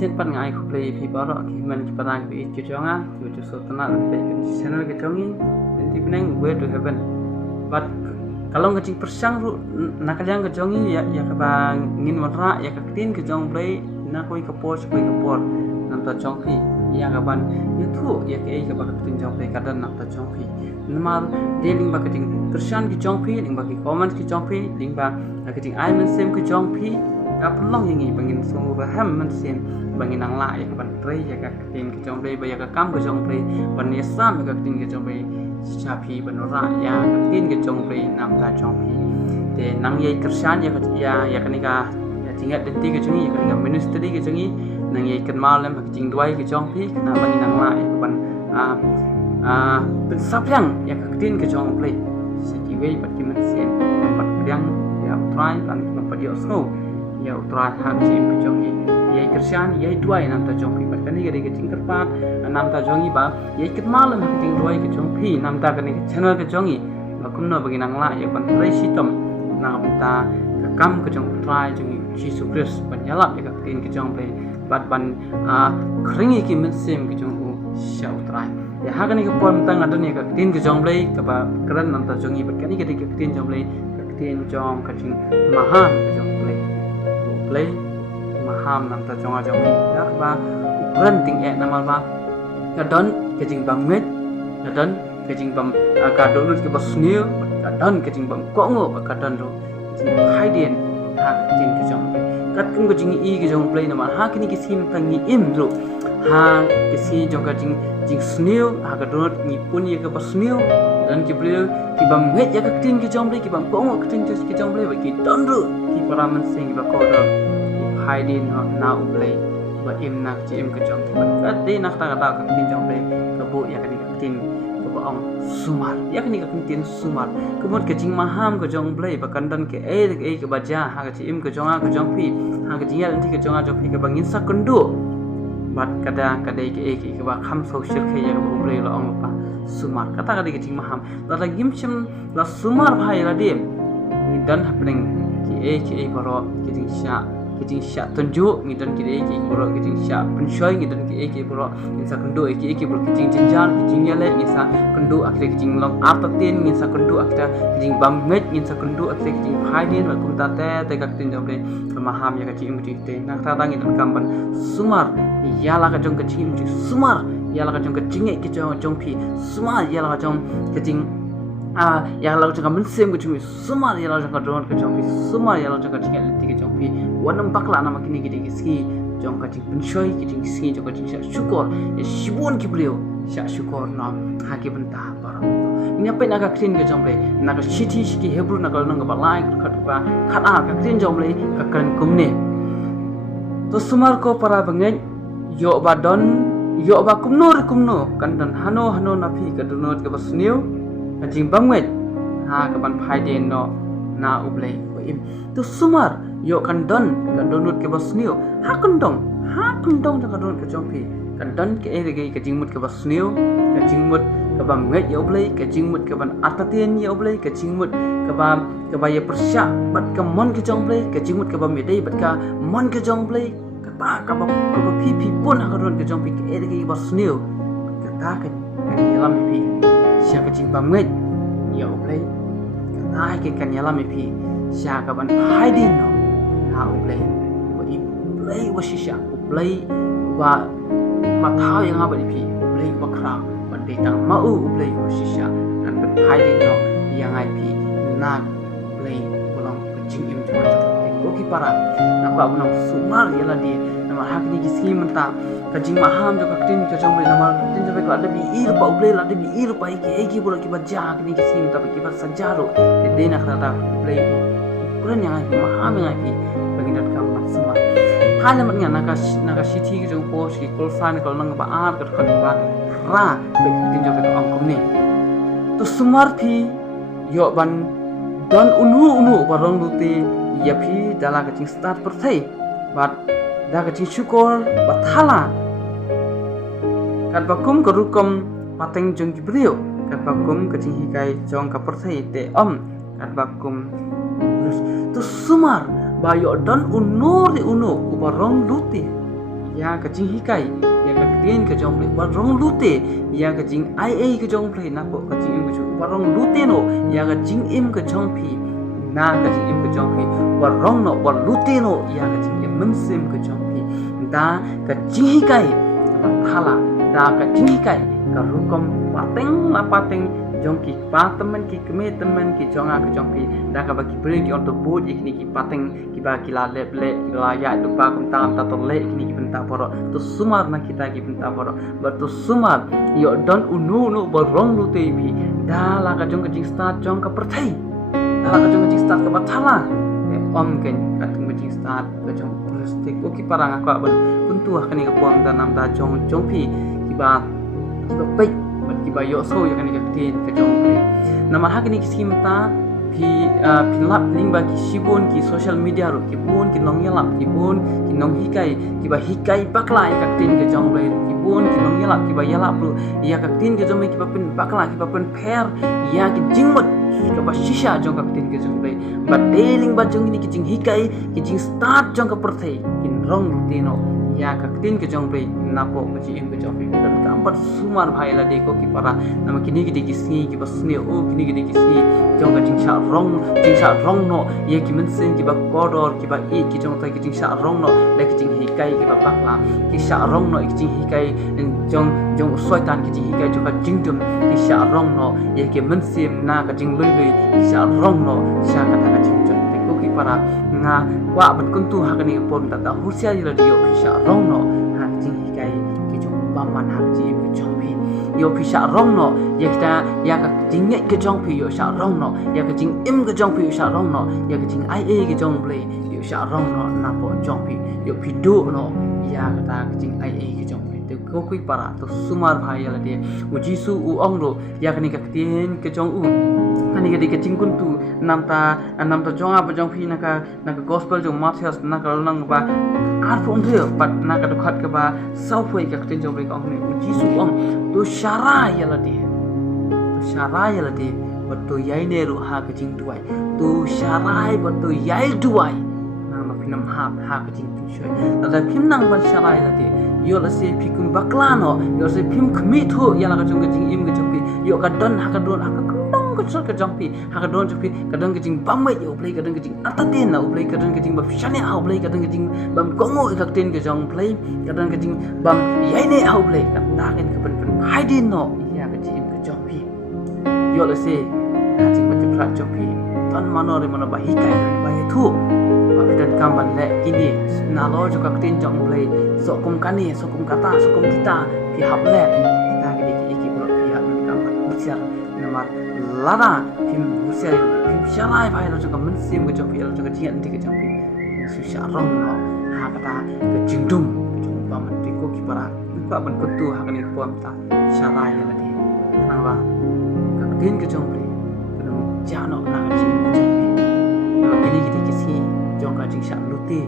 sen pan ngai ku play pi baro ki man ki parang bi ki jonga ki to so tana pe channel ke jongi nanti benang way to heaven but kalau ngajing persang ru nakajang ke jongi ya ka bang ngin warna ya ka tin ke jong play na koi ka por nam ta jong pi ya ka ban ya thu ya ke ka ba ka tin jong play kadan nam ta jong pi namar dealing ba ka ting persang ki jong pi ling ba ki comment ki jong pi ling ba ka ting ai man sem ki jong pi ka pelong yang ini bangin sungguh raham man sem bangin ang la ya ka ban play ya ka tin ki jong play ba ya ka kam ke jong play ban ya sam ka tin ki jong play Shapi benora ya ketin ke jong play nam ta jong pi de nang ye kersan ya ya kanika ya tingat denti ke jongi ya kanika ministry ke jongi nang ye ken malam ke jing duai ke jong pi kena bagi nang la ya ban pensap yang ya ketin ke jong play seki wei pat ki mensen pat yang ya try kan pat yo snow ya try hak jim ke jongi ye kersan ye duai nam ta jong pi pat kani ke jing kerpat nam ta jongi ba ye ket malam ke jing duai ke jong pi nam ta kani channel ke jongi ba kumno bagi nang la ya ban trai sitom na ta ka kam ke jong try jongi Jesus Christ ban yalap ya ka tin ke jong play bat ban kringi ki mensem ke jong shau try ya ha kani ke pon tang adon ya ka tin ke jong play ka ba kran nam ta jongi bat kani ke tin jong play ka tin jong ka jing mahan ke jong play maham nam ta jong jong ya ba ukuran ting namal ba kadon kejing banget kadon kejing bam kadon ke basnil kadon kejing bam kongo kadon ro haiden ha tin ke jong kat kum kejing i ke jong play nama ha kini ke sim tangi im ro ha ke si jong kejing jing snil ha kadon ni pun ye ke basnil dan ke play ki bam met ya ke tin ke jong play ki bam kongo ke tin ke jong play ba ki don ro ki paraman sing ba ko do haiden na u play ba im nak ci im ke jong ka de nak ta ka tin jong play ka bu ya kan ka tin ka ba ong sumar ya kan ka tin sumar kemot ke jing maham ke jong play ba kan dan ke ke ba ja ha ka ci im ke jong pi ha ka jing ya nanti ke jong pi ka bangin sa kundu bat kada ke ba kham so shir ke ya ba play la ong pa sumar kata ke jing maham la gim chim la sumar bhai la dem ni dan happening ke baro ke jing sya tunjuk ni dan ki boro ke jing sya pensoi ni dan ki boro ni sa kendo ki boro ke jing jenjan ki jing yale ni sa kendo akhir ke jing long artatin ni sa kendo akhir ke jing bammet ni sa kendo akhir ke jing haidin wa kum ta te ka tin jom le maham ya ka jing mti te nak ta tangi dan kamban sumar yala ka jong ke jing mti sumar yala ka jong ke jing ke jong pi sumar yala ka jong ke jing yang lalu jangan mensem ke cumi semua yang lalu jangan drone ke cumi semua yang lalu jangan tinggal di ke cumi wanam bakla nama kini kita kiski jong kacing pensoi kita kiski jong kacing syak syukur ya shibun ki beliau syak syukur nam haki bentah barang ini apa nak clean ke cumi nak citi ki hebru nak kalau nak balai kat ka clean cumi ka kan kumne to sumar ko para bengen yo badon yo ba kumno kan dan hano napi ka donot ke basniu kajing bangwet ha kapan phaiden no na ublei im tu sumar yo kan donut ke basnio ha kundong jaka donut ke jongpi kan don ke erege kajing mut ke basnio kajing mut ke bangwet yo ublei kajing mut ke ban atatien yo ublei kajing mut ke ba ye persya bat ke mon ke jongplei kajing mut ke ba medai bat ka mon ke jongplei ka ba pi pun ha donut ke jongpi ke erege basnio kata kan dalam pi siya kajing bamget ya ublay katay ke kanya lam pi siya ka ban haidin no na ublay wa shisha ublay wa mathaw yang abadi pi ublay wa kra ban detang mau ublay wa shisha kan ban haidin no yang ai pi na ublay ulang kajing im jwa ko ki para na ba unang sumar yala di nama hak ni giski menta kajing maham jo kaktin jo jomre nama tin jo ko ada bi ir pa uble la de bi ir pa iki bola ki baja ni giski menta ki ba sajaro de na khata uble kuran yang maham yang ai bagi dat kam semua hal yang naga city jo po si kolfan kalau nang ba ar kat ba ra be tin jo ko angkum ni to sumar pi yo ban don unu barong luti ya pi dala kajing start perthai bat da kajing syukur bathala kat bakum kerukum pateng jong gibriu kat bakum kajing hikai jong kaperthai te kat bakum tu sumar bayo don unur di unu ubarong luti ya ka jing hikai ya ka tin ka jong play warong lute ya ka jing ia ka jong play na po ka jing im ka warong lute no ya ka jing im ka jong phi na ka jing im ka jong phi warong no war lute no ya ka jing im mensim ka jong phi da ka jing hikai thala da ka jing hikai ka rukom pateng jongki pa teman ki keme teman ki jonga ke jongki da ka bagi beri ki onto boot ikni ki pateng ki ba ki la lep ki la ya du pa kum tam ta to le ikni ki benta poro to sumar na kita ki benta poro ba to sumar yo don unu no borong lu te bi da la ka jong ka jing start jong ka perthai da la ka jong ka jing start ka bathala te om ken ka tung ka jing start ka jong rustik ko ki parang ka ban kuntu kani ka pom da nam da jong pi ki ba pe kiba yo so ya kani tin ke jong play nama hak ni kisimta phi lap link ba ki sibon ki social media ro ki bun ki nong yalap ki bun ki nong hikai bakla ya tin ke jong play ki bun ki nong yalap ki ba yalap ro ya tin ke jong ki ba pin bakla ki ba pin pher ya ki jingmot ka ba shisha jong tin ke jong play ba deling ba jong ni ki jing hikai ki jing start jong ka perthai kin rong tino ya tin ke jong play napo machi im ke jong play dan kampat sumar bhai la de ko ki para nama kini ki ki si ki basne o kini ki si jong ka jing sha rong no ye ki men sen ki ba kodor ki ba e ki jong ta ki jing sha rong no la ki jing hikai ki ba pakla ki sha rong no ki jing hikai jong soitan ki jing hikai jo ka jing dum ki sha rong no ye ki men sim na ka jing lui ki sha rong no sha ka ta ka jing chon te ko ki para nga wa ban kuntu ha ka ni pom ta ta husia ji la dio ki sha rong no ha jing hikai ki jong ba man ha ji ki jong pi yo pi sha rong no ye kita ya ka jing ngai ke jong pi yo sha rong no ya ka jing im ke jong pi yo sha rong no ya ka jing ia ke jong play yo sha rong no na po jong pi yo pi do no ya ka ta jing ia ke jong pi te ko kui para to sumar bhai la de u jisu u ong ro ya ka ni ka tin ke jong u ani ka di ke jing kun tu nam ta jong a jong pi na ka gospel jong Matthias na ka nang ba kar phom the pat na ka khat ka ba sau phoi ka tin jong ri ka ni u jisu ong to shara ya la de but to yai ne ru ha ka jing tuai to sharai but to yai tuai na ma pinam ha ka jing tu shoi da phim nang ban sharai la de yo la se phikum bakla no yo se phim khmi thu ya la ka jong ka jing im ka jong pi yo ka don ha ka don ha ka dong ka chol ka jong pi ha ka don jong pi ka don ka jing bam mai yo play ka don ka jing atatin na play ka don ka jing ba shane ha play ka don ka jing bam kongo ka tin ka jong play ka don ka jing bam yai ne ha play ka ta ken ka ban hai din no ya ka jing ka jong pi yo la se ha jing ba tu prat jong pi tan mano re mano ba hikai ba ye thu dan kamban le kini na lo jo ka tin jong play so kum kani so kum kata so kum kita pi hap le kita ke di ki bro pi hap kamban usia nomor lara pim usia pim shalai bai lo jo ka men sim ke jong pi lo jo ka jian ti ke jong pi su sha rong no ha kata ke jingdum jong pa man ti ko ki para ko ban ko tu ha kani pom ta shalai la di na ba ka tin ke jong pi ko ja no na ka jing ke jong pi na kini kita kisi jong ka jing sha lute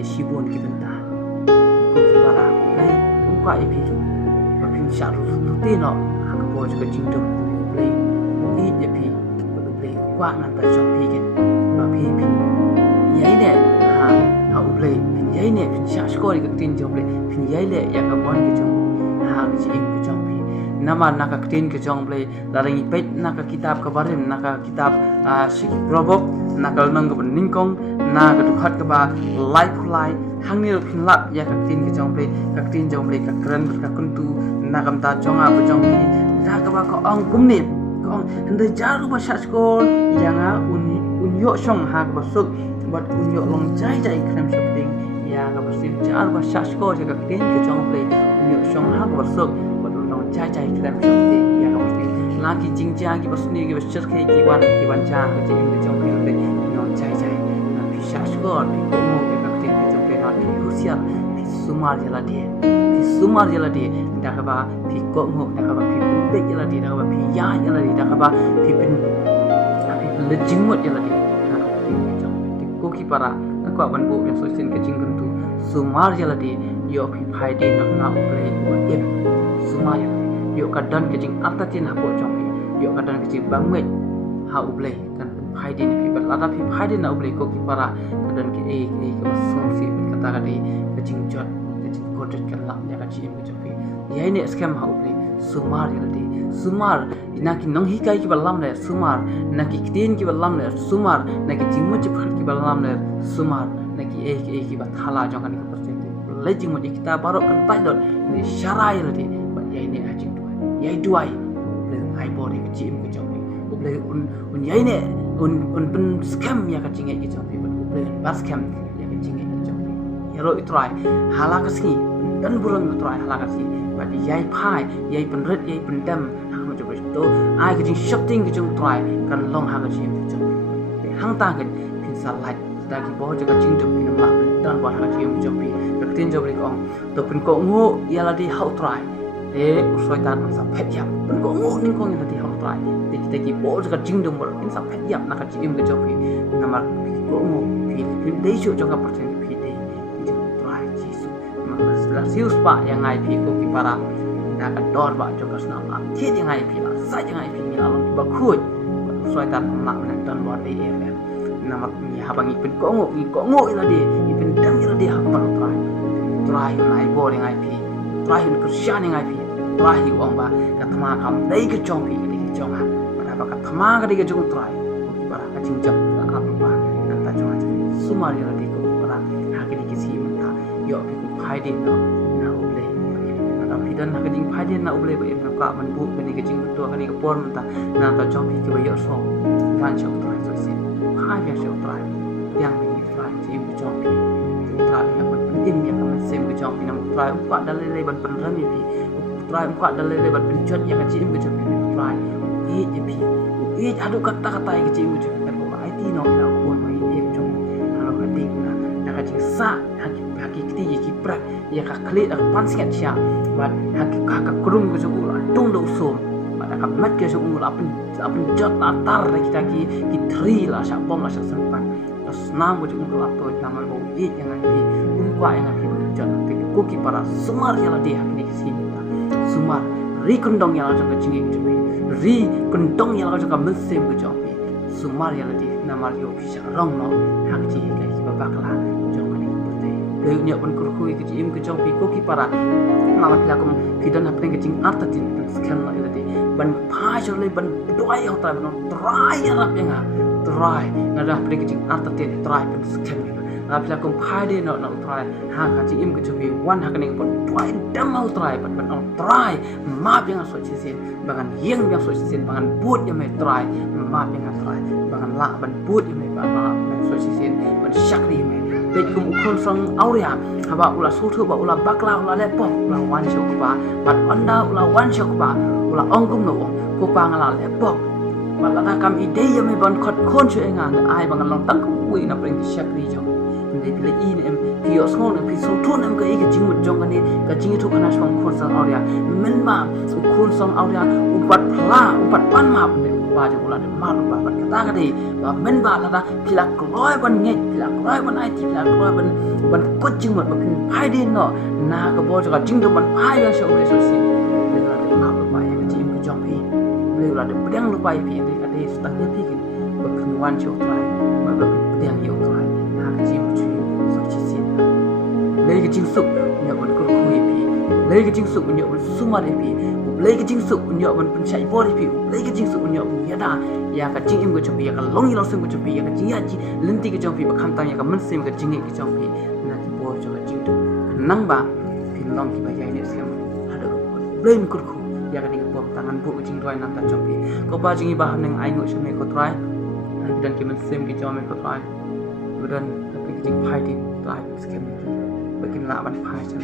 e shibon ki benta ko ki para nai ko ipi ba pim sha lute no ha ko bo ka jing dum play e je pi ba play kwa na ta jong pi ke ba pi yai ne ha play pin yai ne pin sha score ka tin jong play pin yai le ya ka bon ke jong ha ki jing ke jong pi nama naka tin ke jong play larangi pet naka kitab ka barim naka kitab siki probok naka nang ka ningkong naka dukhat ka ba life hangni ro phin lap ya ka tin ke jong play ka tin jong play ka kran ka kuntu nakam ta jonga ba jong ni naka ba ko ong kumni ko ong hande jaru ba shaskol yanga unyo song ha ka suk but unyo long jai kram shopping ya ka basim jaru ba shaskol ka tin ke jong play unyo song ha ka suk jai kram shopping ya ka basim laki jingja ki basni ki bascher ke ki wan cha ke jing ke jong play no jai na pi shaskol ni ko mo ke ka tin ke jong play na husia pi sumar jela de da ka ba pi ko mo da ka ba pi pe jela de da ka ba pi ya jela de da ka ba pi pin le jingmot jela de na ka tin ke jong play ko ki para ko ban bo yang so sin ke jing kuntu sumar jela de yo pi phai de na play ko em sumar yo ka dan ke jing atatin ha ko jong yo ka dan ke jing bangmet ha play kan phai de ni pi ba la pi phai de na play ko ki para ka dan ke e ka som si kata ka de ke jing jot ke jing ko de cim ke jong pi yai ne scam ha uple sumar yalde sumar naki nong hikai ki balam le sumar naki ktin ki balam le sumar naki jingmo chiphat ki balam le sumar naki ki ba thala jong kan ka percent le jingmo dikta barok kan tai dot ni syarai yalde ba yai ne ajing yai duai le hai body ke cim ke jong pi uple un yai ne un pen scam ya ka jingai ke jong pi uple bas scam ya ka jingai ke jong pi yaro itrai hala ka singi dan bulan itrai hala ka singi ba yai phai yai pen red yai pen dam to ai ke jing shopping ke jong try kan long ha ke jing jong hang ta ke pin sa light ta ki bo je ka jing dum kin ma dan ba ha jing jong pi ka tin job ri kong to pin ko ngo ya la di how try usoi tan sa phet yap pin ko ngo ning kong ya di how try te ki bo je ka jing dum ba pin sa phet yap na ka jing ke jong pi na ma ko ngo pin dei jo jong ka percent pi dei jong try jisu ma setelah sius pa yang ngai pi ko ki para nak dor ba jong ka snam la thi yang ngai pi la sa yang ngai pi ni la long ba khoi soi tan mak men tan bor e e le na mak mi ha bang ipin ko ngo ila de ipin dam ila de ha pa try nai bor yang ngai pi try hin krisyan yang ngai pi try hi ong ba ka thama kam dei ke jong pi ke de jong ha pada ba ka thama ka de ke jong try ko ba ka jing jap ka ka ba nan ta jong ha sumari ila de ko ba ha ke de ki si ma ta yo pi ko phai din no dan nak jing phai din na uble ba em ka man bu ni ke jing to ka ni ka por ta na ta jong pi ke ba yo so van chok try so sin phai ya so try yang ni try jing bu jong pi try ya ban im ya ka man sem ke jong pi na try ka dal le ban pen ram pi try ka dal le ban pen chot ya ka jing bu jong pi try e pi e adu kata ke jing bu jong pi ba ai ti no ka ko ma e jong alo ka ding na ka jing sa hakikti ki prak ya ka klit ak pan singat sia bat hakika ka kurung ke jong ula tung do som bat ka mat ke jong ula apun jot latar kita ki tri la sya bom la sya sempan tas nam ke jong ula to nama bo i yang ai kwa yang ai jot te ko ki para sumar ya la dia ni si sumar ri kundong ya la jong ke jingi ri kundong ya la jong ka mesem ke jong sumar ya la di nama yo pi sya rong no hak ji ka ki babak la Lalu nyak pun kurkui ke jim ke jong pi ko ki para malah pila kum kidan hapne ke jing arta tin scan la ilati ban pha jole ban doi ho ta ban try rap yang try ngada hapne ke jing arta tin try ban scan la pila kum pha de no try ha ka jim ke jong pi wan ha ke pun doi dam ho try ban try ma yang so sin bangan yang so sin bangan but yang mai try ma yang try bangan la ban but yang mai ba so sin ban syakri mai Baik kumukun sang aurea, haba ula soto ba ula bakla ula lepop ula wan shok ba, bat anda ula wan shok ba, ula ongkum no ko pa ngala lepop. Balata kam ide ya me ban khot khon chu enga ai bangan long tang ku na pring shak ri jo. Inde pile in em pios ngon em piso thon em ka ige jing jong ka ni ka jing thu kana shong khon sang aurea. Men ma kun sang aurea upat phla upat pan ma ba jo ula de ma ba bat kata ka de ba men ba la da pila kloi ban nge pila kloi ban ai ti pila kloi ban ko jing ma ba kin phai din no na ka bo jo ka jing do ban phai ya so le so si le la de ma ba ya ka jing ko jong pi le la de pedang lu pai pi de ka de sta de pi kin ba kin wan cho trai ba ba pedang yo trai na ka jing chu so chi si le ka jing suk nya ban ko khu pi le ka jing suk nya ban su ma de pi le ka jing suk nya ban pen chai bo de pi le ka jing suk nya ban ya da ya ka jing im ko jong pi ya ka long yi long sim ko jong pi ya ka jing ya ji lenti ko jong pi ba kham tang ya ka men sim ka jing ki jong pi na ki bo jo ka jing tu nang ba pin long ki ba ya ni sim ada ko blame ko khu ya ka ni ko tangan bu jing doi nam ta jong pi ko ba jing ba ham nang ai ngo shme ko try dan ki men sim ki jong me ko try dan tapi ki jing phai ti try skem bakin la ban phai chan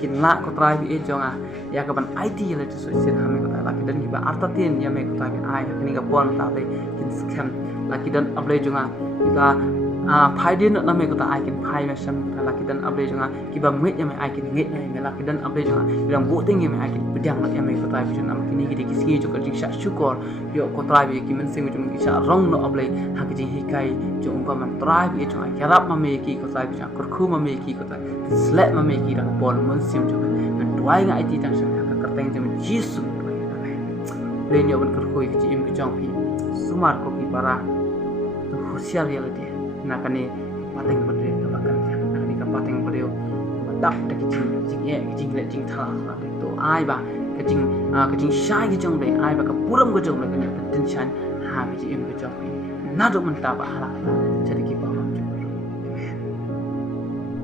kin la ko try bi e jong ya ka ban IT le to so sin hame ko ta la ki dan ki ba arta tin ya me ko ta bi ai ni ka pon ta be kin skem la ki dan able jong kita phai din na me ko ta ai kin phai me sam ta la ki dan able jong ki ba met ya me ai kin met ya me la ki dan able jong bilang bu ting ya me ai kin pedang la ya me ko ta bi jong am kini ki ki jo ka jing sha syukur yo ko try bi ki men sing jong ki sha rong no able ha ki jing hikai jong ba man try bi jong ya rap ma me ki ko try bi jong kur khu ma me ki ko ta slap ma me ki da bol mun sim jong Why ngai ti tang sang ka kerteng jam jisu le nyo ban kur khoi ki im ki jong pi sumar ko ki para to husiar ya le na kane pateng bodre ka bakan ya kane ka pateng bodre dap da kicing ye kicing le jing thala la to ai ba kicing shai ki jong le ai ba ka puram ko jong le ka tin chan ha bi ji im ko jong na do man ta ba hala